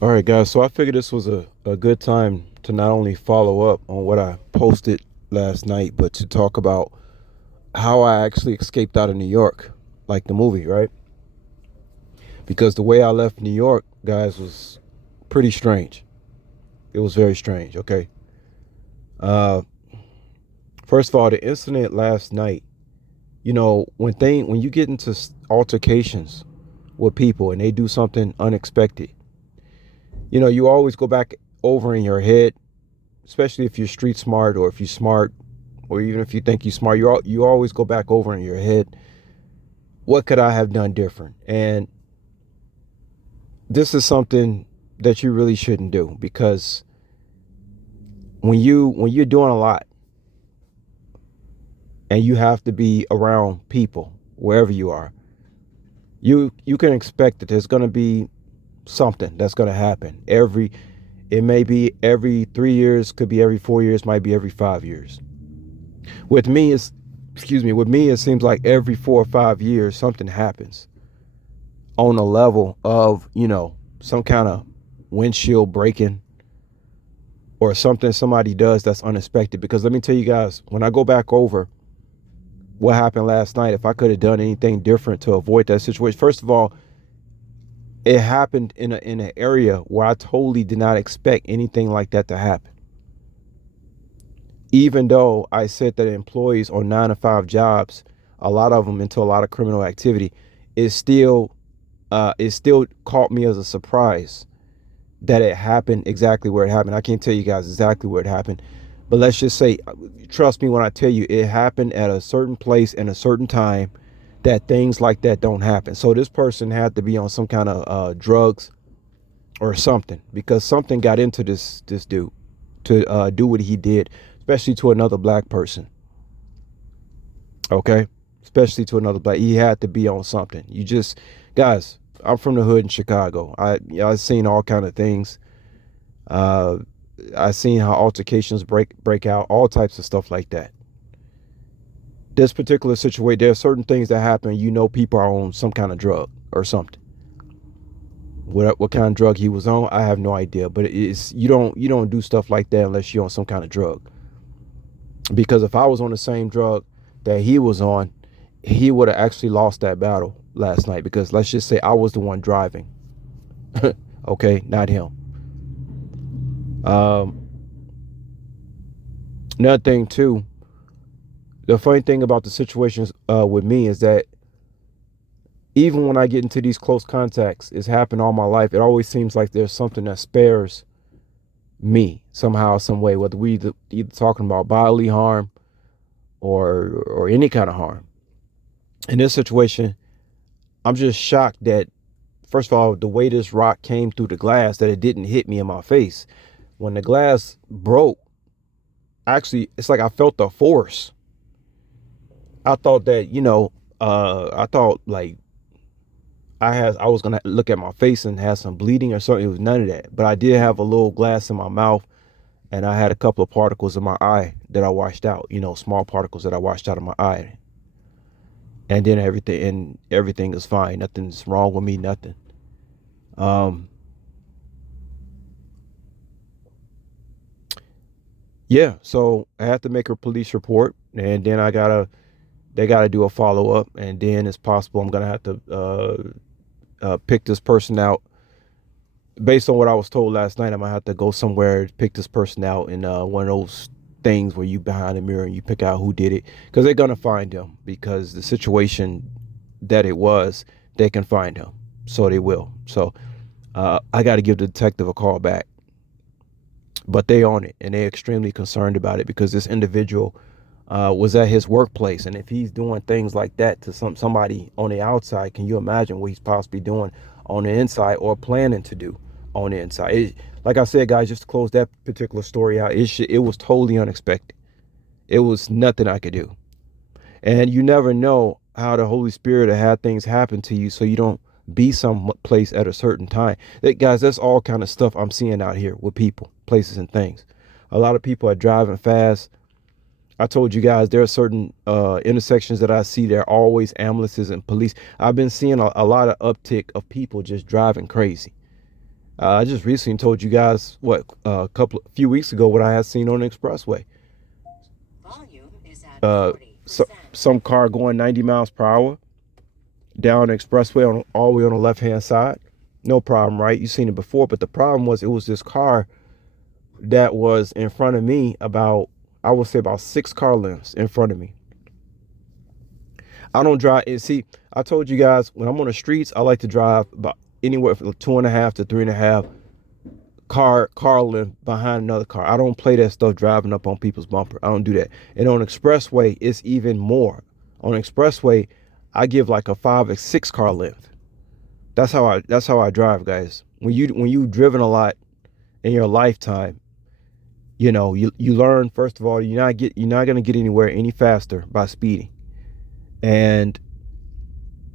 All right, guys. So I figured this was a good time to not only follow up on what I posted last night, but to talk about how I actually escaped out of New York, like the movie, right? Because the way I left New York, guys, was pretty strange. It was very strange, okay? Uh, First of all, the incident last night, when you get into altercations with people and they do something unexpected, you always go back over in your head, especially if you're street smart or if you're smart or even if you think you're smart, you always go back over in your head, what could I have done different? And this is something that you really shouldn't do, because when you're doing a lot and you have to be around people wherever you are, you can expect that there's going to be something that's going to happen. It may be every 3 years, could be every 4 years, might be every 5 years. With me, it seems like every 4 or 5 years something happens on a level of, some kind of windshield breaking or something somebody does that's unexpected. Because let me tell you guys, when I go back over what happened last night, if I could have done anything different to avoid that situation, first of all, it happened in an area where I totally did not expect anything like that to happen. Even though I said that employees on 9 to 5 jobs, a lot of them into a lot of criminal activity, it still it still caught me as a surprise that it happened exactly where it happened. I can't tell you guys exactly where it happened, but let's just say, trust me when I tell you, it happened at a certain place and a certain time that things like that don't happen. So this person had to be on some kind of drugs or something, because something got into this dude to do what he did, especially to another black person. Okay, especially to another black. He had to be on something. You just, guys, I'm from the hood in Chicago. I've seen all kind of things. Uh, I've seen how altercations break out, all types of stuff like that. This particular situation, there are certain things that happen. People are on some kind of drug or something. What kind of drug he was on, I have no idea. But it's you don't do stuff like that unless you're on some kind of drug. Because if I was on the same drug that he was on, he would have actually lost that battle last night. Because let's just say I was the one driving, okay, not him. Um, Another thing too, the funny thing about the situations with me is that even when I get into these close contacts, it's happened all my life. It always seems like there's something that spares me somehow, some way, whether we either talking about bodily harm or any kind of harm. In this situation, I'm just shocked that, first of all, the way this rock came through the glass, that it didn't hit me in my face. When the glass broke, actually, it's like I felt the force. I thought that, I thought like I was gonna look at my face and have some bleeding or something. It was none of that. But I did have a little glass in my mouth, and I had a couple of particles in my eye that I washed out, small particles that I washed out of my eye. And then everything is fine. Nothing's wrong with me, nothing. Um yeah, so I had to make a police report, and then they gotta do a follow up, and then it's possible I'm gonna have to pick this person out. Based on what I was told last night, I might have to go somewhere, pick this person out in one of those things where you behind the mirror and you pick out who did it, because they're gonna find him, because the situation that it was, they can find him, so they will. So I got to give the detective a call back, but they on it and they're extremely concerned about it, because this individual was at his workplace, and if he's doing things like that to somebody on the outside, can you imagine what he's possibly doing on the inside or planning to do on the inside? Like I said, guys, just to close that particular story out, it was totally unexpected. It was nothing I could do, and you never know how the Holy Spirit will have things happen to you so you don't be some place at a certain time. Guys, that's all kind of stuff I'm seeing out here with people, places, and things. A lot of people are driving fast. I told you guys there are certain intersections that I see there are always ambulances and police. I've been seeing a lot of uptick of people just driving crazy. I just recently told you guys what a few weeks ago what I had seen on the expressway. Volume is at Uh, so, 40%. some car going 90 miles per hour down the expressway on all the way on the left hand side. No problem, right? You've seen it before, but the problem was it was this car that was in front of me about, I would say, about 6 car lengths in front of me. I don't drive. And see, I told you guys when I'm on the streets, I like to drive about anywhere from 2.5 to 3.5 car length behind another car. I don't play that stuff driving up on people's bumper. I don't do that. And on expressway, it's even more. On expressway, I give like a 5 or 6 car length. That's how I drive, guys. When you driven a lot in your lifetime, you learn, first of all, you're not gonna get anywhere any faster by speeding. And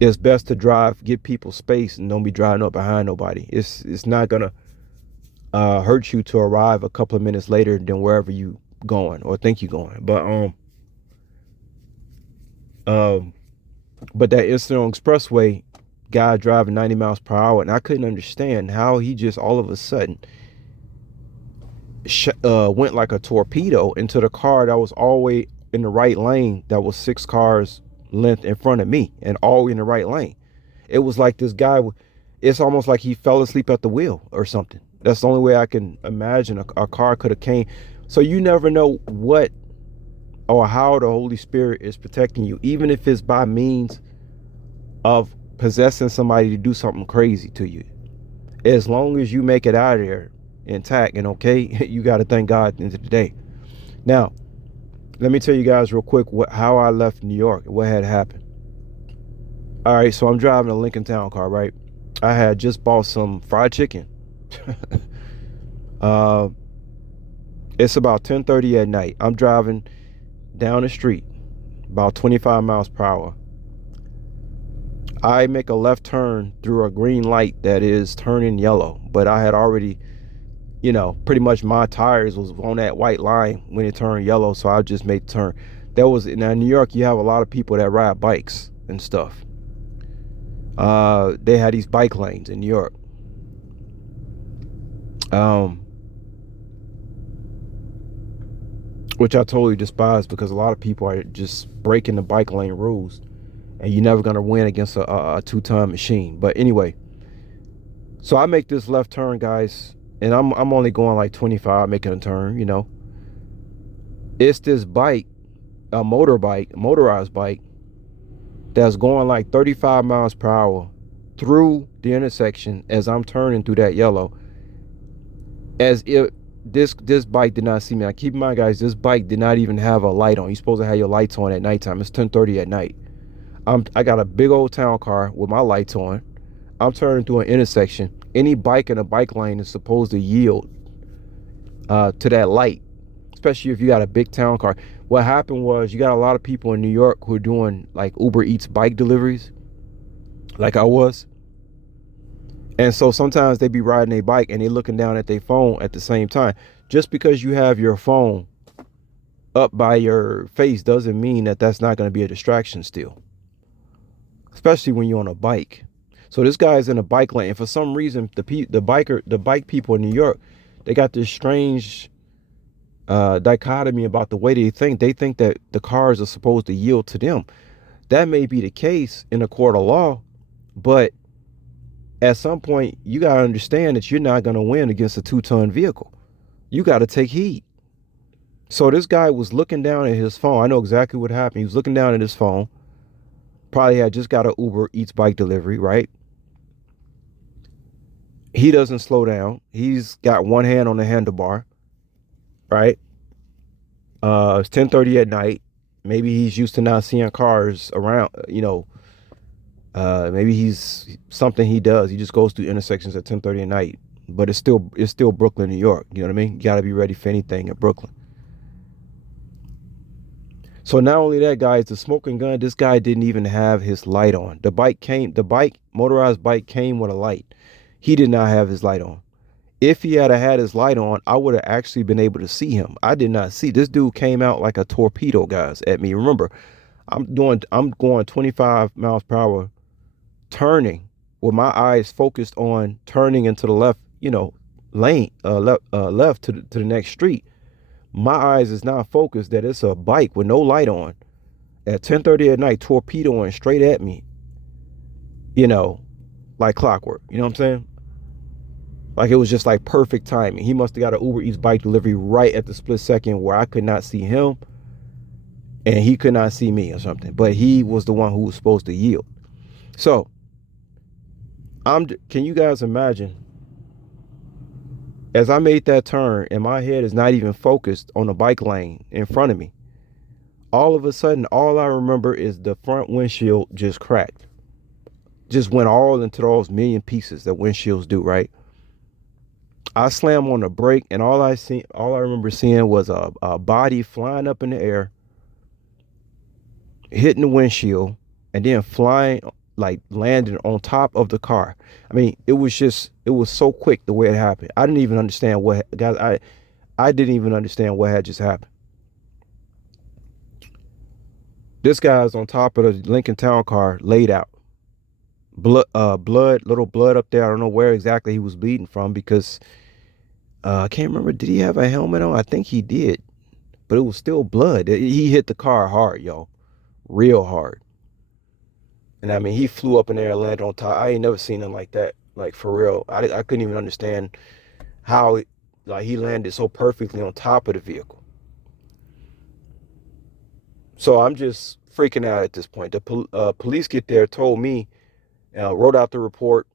it's best to give people space and don't be driving up behind nobody. It's not gonna hurt you to arrive a couple of minutes later than wherever you going or think you're going. Um but that incident on expressway, guy driving 90 miles per hour, and I couldn't understand how he just all of a sudden went like a torpedo into the car that was all the way in the right lane, that was 6 cars length in front of me and all in the right lane. It was like this guy, it's almost like he fell asleep at the wheel or something. That's the only way I can imagine a car could have came. So you never know what or how the Holy Spirit is protecting you, even if it's by means of possessing somebody to do something crazy to you. As long as you make it out of there intact and okay, you got to thank God at the end of the day. Now, let me tell you guys real quick how I left New York, what had happened. All right, so I'm driving a Lincoln Town car, right? I had just bought some fried chicken. uh, it's about 10:30 at night. I'm driving down the street, about 25 miles per hour. I make a left turn through a green light that is turning yellow, but I had already, pretty much my tires was on that white line when it turned yellow, so I just made the turn. Now in New York, you have a lot of people that ride bikes and stuff. They had these bike lanes in New York. Which I totally despise, because a lot of people are just breaking the bike lane rules, and you're never gonna win against a 2-ton machine. But anyway, so I make this left turn, guys, and I'm only going like 25, making a turn. It's this bike, a motorized bike, that's going like 35 miles per hour through the intersection as I'm turning through that yellow, as if this bike did not see me. Now keep in mind, guys, this bike did not even have a light on. You're supposed to have your lights on at nighttime. It's 10:30 at night. I got a big old town car with my lights on. I'm turning through an intersection. Any bike in a bike lane is supposed to yield to that light, especially if you got a big town car. What happened was, you got a lot of people in New York who are doing like Uber Eats bike deliveries, like I was. And so sometimes they be riding a bike and they looking down at their phone at the same time. Just because you have your phone up by your face doesn't mean that that's not going to be a distraction still, especially when you're on a bike. So this guy's in a bike lane, and for some reason, the bike people in New York, they got this strange dichotomy about the way they think. They think that the cars are supposed to yield to them. That may be the case in a court of law, but at some point, you got to understand that you're not going to win against a 2-ton vehicle. You got to take heed. So this guy was looking down at his phone. I know exactly what happened. He was looking down at his phone. Probably had just got an Uber Eats bike delivery, right? He doesn't slow down. He's got one hand on the handlebar, right? It's 10:30 at night. Maybe he's used to not seeing cars around, maybe he's something he does. He just goes through intersections at 10:30 at night. But it's still Brooklyn, New York. You know what I mean? You got to be ready for anything in Brooklyn. So not only that, guys, the smoking gun, this guy didn't even have his light on. The motorized bike came with a light. He did not have his light on. If he had his light on, I would have actually been able to see him. I did not see. This dude came out like a torpedo, guys, at me. Remember, I'm going 25 miles per hour turning with my eyes focused on turning into the left, lane left to the next street. My eyes is not focused that it's a bike with no light on at 10:30 at night, torpedoing straight at me, you know, like clockwork. You know what I'm saying? Like it was just like perfect timing. He must have got an Uber Eats bike delivery right at the split second where I could not see him and he could not see me or something. But he was the one who was supposed to yield. So can you guys imagine as I made that turn and my head is not even focused on the bike lane in front of me. All of a sudden, all I remember is the front windshield just cracked. Just went all into those million pieces that windshields do, right? I slammed on the brake, and all I remember seeing was a body flying up in the air, hitting the windshield, and then flying, like landing on top of the car. I mean, it was so quick the way it happened. I didn't even understand guys. I didn't even understand what had just happened. This guy's on top of the Lincoln Town car, laid out. Little blood up there. I don't know where exactly he was bleeding from because I can't remember. Did he have a helmet on? I think he did, but it was still blood. He hit the car hard, yo, real hard. And I mean, he flew up in there and landed on top. I ain't never seen him like that, like for real. I couldn't even understand how, like, he landed so perfectly on top of the vehicle. So I'm just freaking out at this point. The police get there, told me, wrote out the report,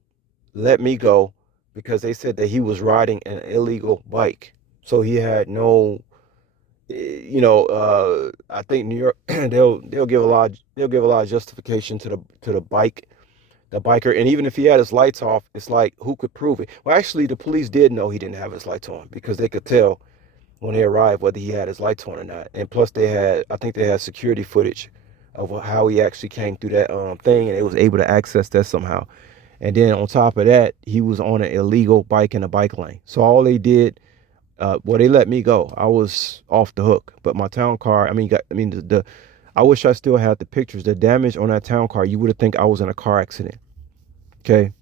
let me go because they said that he was riding an illegal bike. So he had no, I think New York they'll give a lot of justification to the biker, and even if he had his lights off, it's like who could prove it? Well, actually, the police did know he didn't have his lights on because they could tell when they arrived whether he had his lights on or not. And plus, I think they had security footage of how he actually came through that thing, and they was able to access that somehow. And then on top of that, he was on an illegal bike in a bike lane. So all they did, well, they let me go. I was off the hook. But my town car, I wish I still had the pictures. The damage on that town car, you would have think I was in a car accident. Okay,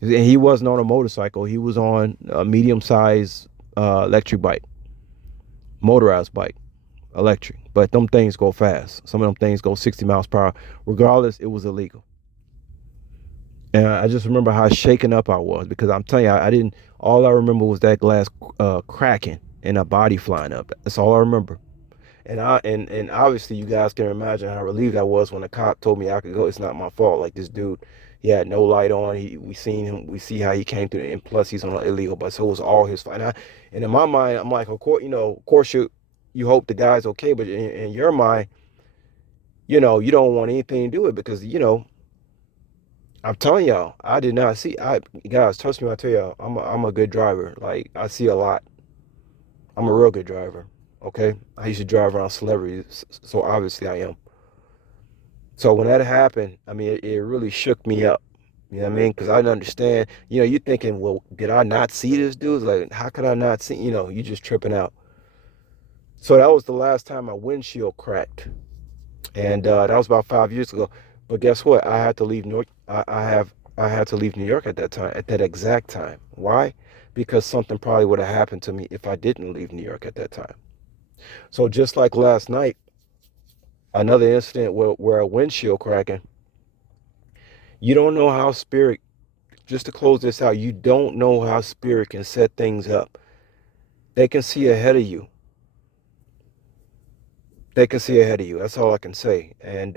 and he wasn't on a motorcycle. He was on a medium-sized electric bike, motorized bike, electric. But them things go fast. Some of them things go 60 miles per hour. Regardless, it was illegal. And I just remember how shaken up I was because I'm telling you, I didn't. All I remember was that glass cracking and a body flying up. That's all I remember. And obviously you guys can imagine how relieved I was when the cop told me I could go. It's not my fault. Like this dude, he had no light on. We seen him. We see how he came through, and plus he's on an illegal bus, so it was all his fault. And in my mind, I'm like, of course you hope the guy's okay, but in your mind, you don't want anything to do with it because I'm telling y'all, I did not see. Guys, trust me, I tell y'all, I'm a good driver. Like I see a lot. I'm a real good driver. Okay, I used to drive around celebrities, so obviously I am. So when that happened, I mean, it really shook me up. You know what I mean? Because I didn't understand. You're thinking, well, did I not see this dude? Like, how could I not see? You just tripping out. So that was the last time my windshield cracked, and that was about 5 years ago. But guess what? I had to leave North. I had to leave New York at that time, at that exact time. Why? Because something probably would have happened to me if I didn't leave New York at that time. So just like last night, another incident where a windshield cracking. You don't know how spirit. Just to close this out, you don't know how spirit can set things up. They can see ahead of you. They can see ahead of you. That's all I can say. And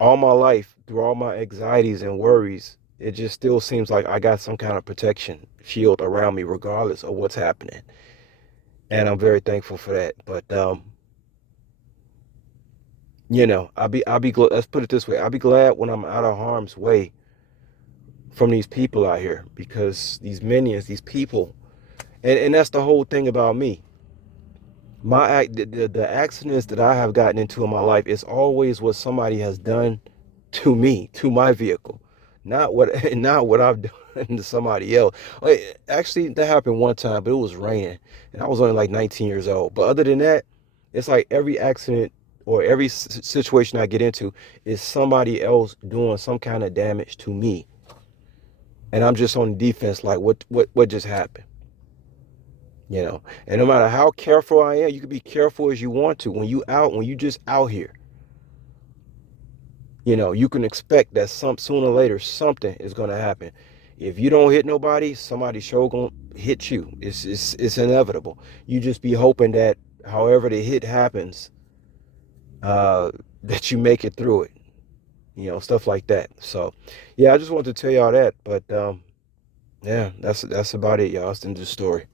all my life, through all my anxieties and worries, it just still seems like I got some kind of protection shield around me, regardless of what's happening. And I'm very thankful for that. But I'll be glad. Let's put it this way: I'll be glad when I'm out of harm's way from these people out here, because these minions, these people, and that's the whole thing about me. The accidents that I have gotten into in my life is always what somebody has done to me, to my vehicle, not what not what I've done to somebody else. Like, actually, that happened one time, but it was raining, and I was only like 19 years old. But other than that, it's like every accident or every situation I get into is somebody else doing some kind of damage to me. and I'm just on the defense, like what just happened, you know. And no matter how careful I am, you can be careful as you want to. When you just out here, you know, you can expect that some sooner or later something is gonna happen. If you don't hit nobody, somebody sure gonna hit you. It's inevitable. You just be hoping that however the hit happens, uh, that you make it through it. You know, stuff like that. So, yeah, I just wanted to tell y'all that. But yeah, that's about it, y'all. That's the end of the story.